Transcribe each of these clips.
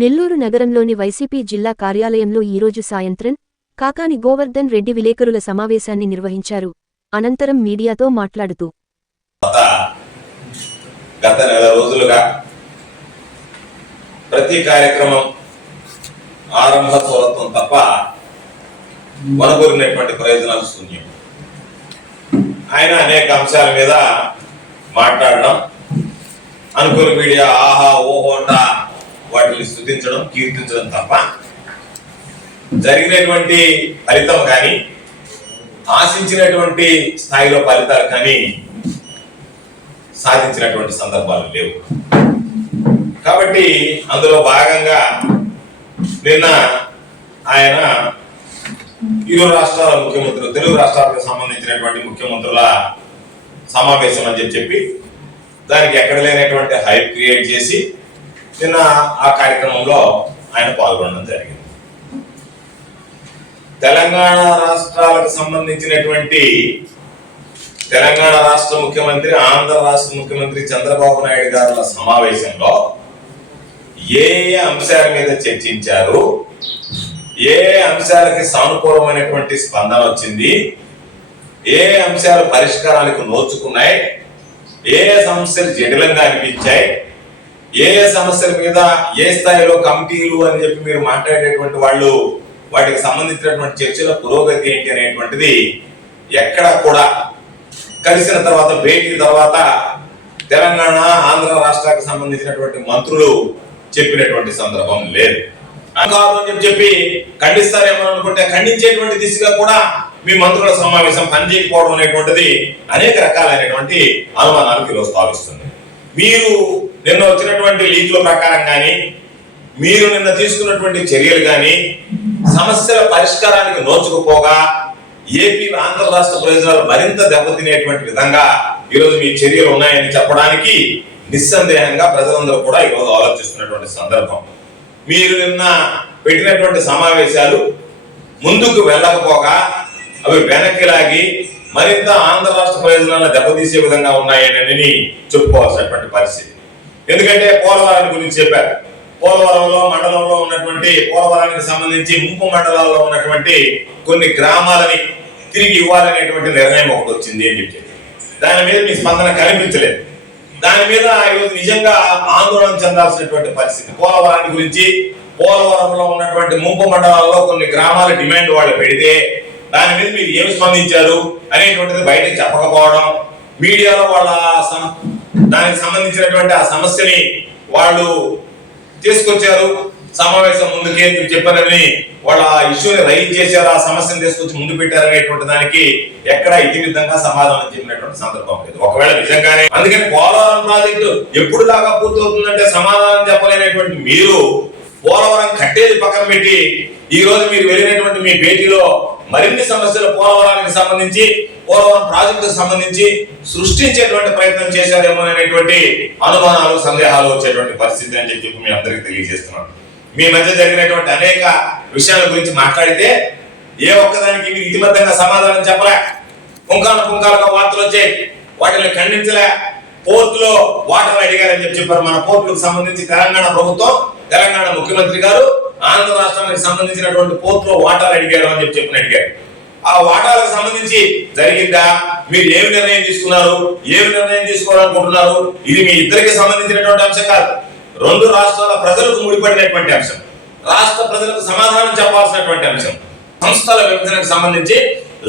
నెల్లూరు నగరంలోని వైసీపీ జిల్లా కార్యాలయంలో ఈరోజు సాయంత్రం కాకాని గోవర్ధన్ రెడ్డి విలేకరుల సమావేశాన్ని నిర్వహించారు. అనంతరం మీడియాతో మాట్లాడుతూ గత నెల రోజులుగా ప్రతి కార్యక్రమం ఆరంభ స్వరత్వం తప్ప మనకూరినటువంటి ప్రయోజనాలు శూన్యం. ఆయన అనేక అంశాల మీద మాట్లాడడం అనుకూల మీడియా ఆహా ఓహో అంటా వాటిని స్థుతించడం కీర్తించడం తప్ప జరిగినటువంటి ఫలితం కానీ ఆశించినటువంటి స్థాయిలో ఫలితాలు కానీ సాధించినటువంటి సందర్భాలు లేవు. కాబట్టి అందులో భాగంగా నిన్న ఆయన ఇరు రాష్ట్రాల ముఖ్యమంత్రులు తెలుగు రాష్ట్రాలకు సంబంధించినటువంటి ముఖ్యమంత్రుల సమావేశం అని చెప్పి దానికి ఎక్కడ లేనటువంటి హైప్ క్రియేట్ చేసి నిన్న ఆ కార్యక్రమంలో ఆయన పాల్గొనడం జరిగింది. తెలంగాణ రాష్ట్రాలకు సంబంధించినటువంటి తెలంగాణ రాష్ట్ర ముఖ్యమంత్రి ఆంధ్ర రాష్ట్ర ముఖ్యమంత్రి చంద్రబాబు నాయుడు గారుల సమావేశంలో ఏ ఏ అంశాల మీద చర్చించారు? ఏ అంశాలకి సానుకూలమైనటువంటి స్పందన వచ్చింది? ఏ అంశాలు పరిష్కారానికి నోచుకున్నాయి? ఏ ఏ సమస్యలు జటిలంగా అనిపించాయి? ఏ ఏ సమస్యల మీద ఏ స్థాయిలో కమిటీలు అని చెప్పి మీరు మాట్లాడేటువంటి వాళ్ళు వాటికి సంబంధించినటువంటి చర్చల పురోగతి ఏంటి అనేటువంటిది ఎక్కడ కూడా కలిసిన తర్వాత భేటీ తర్వాత తెలంగాణ ఆంధ్ర రాష్ట్రాలకు సంబంధించినటువంటి మంత్రులు చెప్పినటువంటి సందర్భం లేదు. కాదు అని చెప్పి ఖండిస్తారేమో అనుకుంటే ఖండించేటువంటి దిశగా కూడా మీ మంత్రుల సమావేశం పనిచేయకపోవడం అనేటువంటిది అనేక రకాలైనటువంటి అనుమానాలు ఈరోజు మీరు నిన్న వచ్చినటువంటి లీకుల ప్రకారం కానీ మీరు నిన్న తీసుకున్నటువంటి చర్యలు కానీ సమస్యల పరిష్కారానికి నోచుకుపోగా ఏపీ ఆంధ్ర రాష్ట్ర ప్రయోజనాలు మరింత దెబ్బతినేటువంటి విధంగా ఈరోజు మీ చర్యలు ఉన్నాయని చెప్పడానికి నిస్సందేహంగా ప్రజలందరూ కూడా ఈరోజు ఆలోచిస్తున్నటువంటి సందర్భం. మీరు నిన్న పెట్టినటువంటి సమావేశాలు ముందుకు వెళ్ళకపోగా అవి వెనక్కి లాగి మరింత ఆంధ్ర రాష్ట్ర ప్రయోజనాలను దెబ్బతీసే విధంగా ఉన్నాయని చెప్పుకోవాల్సినటువంటి పరిస్థితి. ఎందుకంటే పోలవరాన్ని గురించి చెప్పారు. పోలవరంలో మండలంలో ఉన్నటువంటి పోలవరానికి సంబంధించి ముంపు మండలాల్లో ఉన్నటువంటి కొన్ని గ్రామాలని తిరిగి ఇవ్వాలనేటువంటి నిర్ణయం ఒకటి వచ్చింది అని చెప్పి. దాని మీద మీ స్పందన కనిపించలేదు. దాని మీద ఈరోజు నిజంగా ఆందోళన చెందాల్సినటువంటి పరిస్థితి. పోలవరాన్ని గురించి పోలవరంలో ఉన్నటువంటి ముంపు మండలాల్లో కొన్ని గ్రామాల డిమాండ్ వాళ్ళు పెడితే దాని మీద మీరు ఏమి స్పందించారు అనేటువంటిది బయటకు చెప్పకపోవడం మీడియాలో వాళ్ళ దానికి సంబంధించినటువంటి ఆ సమస్యని వాళ్ళు తీసుకొచ్చారు. సమావేశం ముందుకే మీరు చెప్పారని వాళ్ళ ఆ ఇష్యూని రైజ్ చేశారు. ఆ సమస్యను తీసుకొచ్చి ముందు పెట్టారు అనేటువంటి దానికి ఎక్కడ ఇతిమిద్దంగా సమాధానం చెప్పినటువంటి సందర్భం లేదు. ఒకవేళ నిజంగానే అందుకని పోలవరం ప్రాజెక్టు ఎప్పుడు దాకా పూర్తవుతుందంటే సమాధానం చెప్పలేనటువంటి మీరు పోలవరం కట్టేది పక్కన పెట్టి ఈ రోజు మీరు వెళ్ళినటువంటి మీ భేటీలో మరిన్ని సమస్యలు పోలవరానికి సంబంధించి పోలవరం ప్రాజెక్టుకు సంబంధించి సృష్టించేటువంటి ప్రయత్నం చేశారేమో అనేటువంటి అనుమానాలు సందేహాలు వచ్చేటువంటి పరిస్థితి అని చెప్పి మీ అందరికీ తెలియజేస్తున్నాను. మీ మధ్య జరిగినటువంటి అనేక విషయాల గురించి మాట్లాడితే ఏ ఒక్కదానికి మీరు ఇతిమద్దంగా సమాధానం చెప్పలే? పుంకాల పుంకాలుగా వార్తలు వచ్చాయి. వాటిని ఖండించలే. పోర్టులో వాటర్ అడిగారని చెప్పి చెప్పారు. మన పోర్టులకు సంబంధించి తెలంగాణ ప్రభుత్వం తెలంగాణ ముఖ్యమంత్రి గారు ఆంధ్ర రాష్ట్రానికి సంబంధించినటువంటి పోర్టులో వాటర్ అడిగారు అని చెప్పి చెప్పిన అడిగారు. ఆ వాటాలకు సంబంధించి జరిగిందా? మీరు ఏమి నిర్ణయం తీసుకున్నారు? ఏమి నిర్ణయం తీసుకోవాలనుకుంటున్నారు? ఇది మీ ఇద్దరికి సంబంధించినటువంటి అంశం కాదు. రెండు రాష్ట్రాల ప్రజలకు ముడిపడినటువంటి అంశం. రాష్ట్ర ప్రజలకు సమాధానం చెప్పాల్సినటువంటి అంశం. సంస్థల విభజనకు సంబంధించి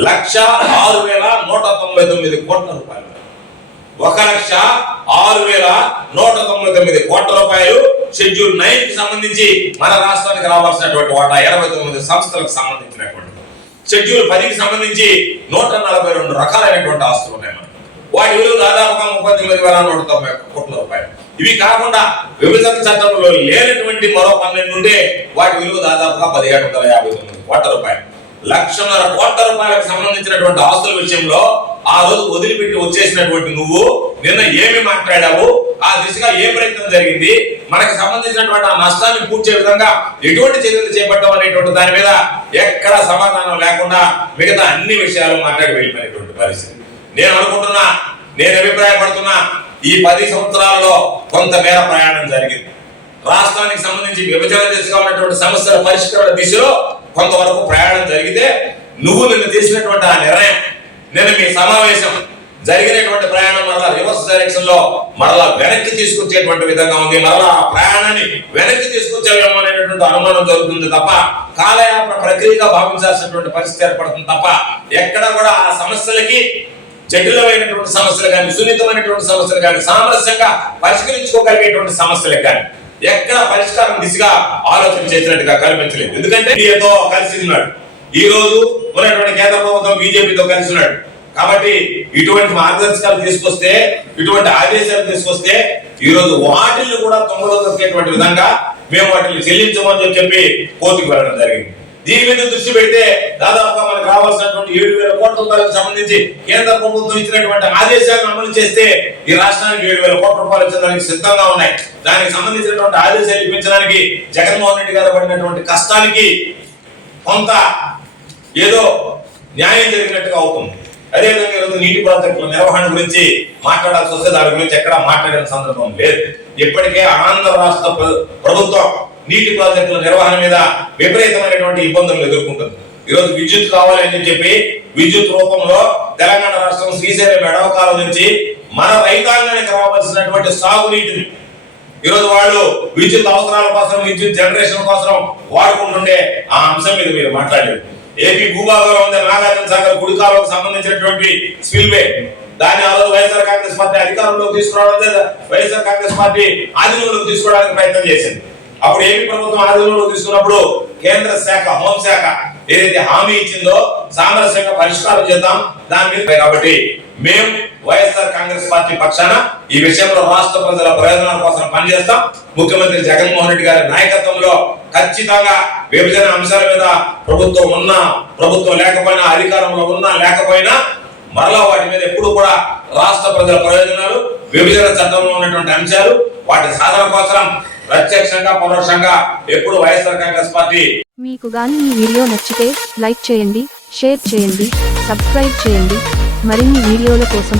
లక్ష ఆరు వేల నూట తొంభై తొమ్మిది కోట్ల రూపాయలు. ఒక లక్ష ఆరు వేల నూట తొంభై తొమ్మిది కోట్ల రూపాయలు షెడ్యూల్ నైన్కి సంబంధించి మన రాష్ట్రానికి రావాల్సినటువంటి వాటా ఇరవై తొమ్మిది సంస్థలకు సంబంధించినటువంటి షెడ్యూల్ పదికి సంబంధించి నూట నలభై రెండు రకాలైనటువంటి ఆస్తులు ఉన్నాయి మనకు. వాటి విలువ దాదాపుగా ముప్పై తొమ్మిది వేల నూట తొంభై కోట్ల రూపాయలు. ఇవి కాకుండా విభజన చట్టంలో లేనటువంటి మరో పన్నెండు ఉంటే వాటి విలువ దాదాపుగా పదిహేడు వందల యాభై తొమ్మిది కోట్ల రూపాయలు. లక్షన్నర కోట్ల రూపాయలకు సంబంధించినటువంటి ఆస్తుల విషయంలో ఆ రోజు వదిలిపెట్టి వచ్చేసినటువంటి నువ్వు నిన్న ఏమి మాట్లాడావు ఆ దిశగా ఏ ప్రయత్నం జరిగింది మనకు సంబంధించినటువంటి ఆ నష్టాన్ని పూర్చే విధంగా ఎటువంటి చర్యలు చేపట్టడం అనేటువంటి దాని మీద ఎక్కడ సమాధానం లేకుండా మిగతా అన్ని విషయాలు మాట్లాడి వెళ్ళిపోయినటువంటి పరిస్థితి. నేను అనుకుంటున్నా నేను అభిప్రాయపడుతున్నా ఈ పది సంవత్సరాల్లో కొంతమేర ప్రయాణం జరిగింది. రాష్ట్రానికి సంబంధించి విభజన దిశగా ఉన్నటువంటి సమస్యల పరిష్కార దిశలో కొంతవరకు ప్రయాణం జరిగితే నువ్వు నిన్ను తీసినటువంటి ఆ నిర్ణయం నేను మీ సమావేశం జరిగినటువంటి ప్రయాణం మరలా రివర్స్ డైరెక్షన్లో మరలా వెనక్కి తీసుకొచ్చేటువంటి విధంగా ఉంది. మరలా ఆ ప్రయాణాన్ని వెనక్కి తీసుకొచ్చేవేమో అనేటువంటి అనుమానం జరుగుతుంది తప్ప కాలయాపన ప్రక్రియగా భావించాల్సినటువంటి పరిస్థితి ఏర్పడుతుంది తప్ప ఎక్కడ కూడా ఆ సమస్యలకి జటిలమైనటువంటి సమస్యలు కానీ సున్నితమైనటువంటి సమస్యలు కానీ సామరస్యంగా పరిష్కరించుకోగలిగేటువంటి సమస్యలు కానీ ఎక్కడ పరిష్కారం దిశగా ఆలోచన చేసినట్టుగా కనిపించలేదు. ఎందుకంటే ఏదో కలిసి ఉన్నాడు. ఈ రోజు ఉన్నటువంటి కేంద్ర ప్రభుత్వం బీజేపీతో కలిసి ఉన్నాడు కాబట్టి ఇటువంటి మార్గదర్శకాలు తీసుకొస్తే ఇటువంటి ఆదేశాలు తీసుకొస్తే ఈ రోజు వాటిల్ని కూడా తొంగలో దొరికేటువంటి విధంగా మేము వాటిని చెల్లించమని చెప్పి కోర్టుకు వెళ్ళడం జరిగింది. దీని మీద దృష్టి పెడితే దాదాపుగా మనకు రావాల్సినటువంటి ఏడు వేల కోట్ల రూపాయలకు సంబంధించి కేంద్ర ప్రభుత్వం ఇచ్చినటువంటి ఆదేశాలను అమలు చేస్తే ఈ రాష్ట్రానికి ఏడు వేల కోట్ల రూపాయలు ఇచ్చడానికి సిద్ధంగా ఉన్నాయి. దానికి సంబంధించినటువంటి ఆదేశాలు ఇప్పించడానికి జగన్మోహన్ రెడ్డి గారు పడినటువంటి కష్టానికి కొంత ఏదో న్యాయం జరిగినట్టుగా అవుతుంది. అదేవిధంగా ఈరోజు నీటి ప్రాజెక్టుల నిర్వహణ గురించి మాట్లాడాల్సి వస్తే దాని గురించి ఎక్కడ మాట్లాడిన సందర్భం లేదు. ఇప్పటికే ఆంధ్ర రాష్ట్ర ప్రభుత్వం నీటి ప్రాజెక్టుల నిర్వహణ మీద విపరీతమైనటువంటి ఇబ్బందులు ఎదుర్కొంటుంది. ఈరోజు విద్యుత్ కావాలి అని చెప్పి విద్యుత్ రూపంలో తెలంగాణ రాష్ట్రం శ్రీశైలం ఎడవకాలం నుంచి మన రైతాంగానికి రావాల్సినటువంటి సాగునీటిని. ఈరోజు వాళ్ళు విద్యుత్ అవసరాల కోసం విద్యుత్ జనరేషన్ కోసం వాడుకుంటుండే ఆ అంశం మీద మీరు మాట్లాడారు. ఏపీ భూభాగంలో ఉంది నాగార్జున సాగర్ గుడికాలకు సంబంధించినటువంటి స్పిల్వే. దాన్ని ఆ రోజు వైఎస్ఆర్ కాంగ్రెస్ పార్టీ అధికారంలోకి తీసుకురావడం లేదా వైఎస్ఆర్ కాంగ్రెస్ పార్టీ ఆధీనంలోకి తీసుకోవడానికి ప్రయత్నం చేసింది. అప్పుడు ఏపీ ప్రభుత్వం ఆధీనంలోకి తీసుకున్నప్పుడు కేంద్ర శాఖ హోంశాఖ ఏదైతే హామీ ఇచ్చిందో సామరస్యంగా పరిష్కారం చేద్దాం. దాని మీద కాబట్టి మేము వైఎస్ఆర్ కాంగ్రెస్ పార్టీ పక్షాన ఈ విషయంలో రాష్ట్ర ప్రజల ప్రయోజనాల కోసం పనిచేస్తాం. ముఖ్యమంత్రి జగన్మోహన్ రెడ్డి గారి నాయకత్వంలో ఖచ్చితంగా విభజన అంశాల మీద ప్రభుత్వం ఉన్నా ప్రభుత్వం లేకపోయినా అధికారంలో ఉన్నా లేకపోయినా మరలా వాటి మీద ఎప్పుడు కూడా రాష్ట్ర ప్రజల ప్రయోజనాలు విభజన చట్టంలో ఉన్నటువంటి అంశాలు వాటి సాధన కోసం ప్రత్యక్షంగా పరోక్షంగా ఎప్పుడు వైఎస్ఆర్ కాంగ్రెస్ పార్టీ మీకు గాని ఈ వీడియో నచ్చితే లైక్ చేయండి షేర్ చేయండి సబ్స్క్రైబ్ చేయండి. మరిన్ని వీడియోల కోసం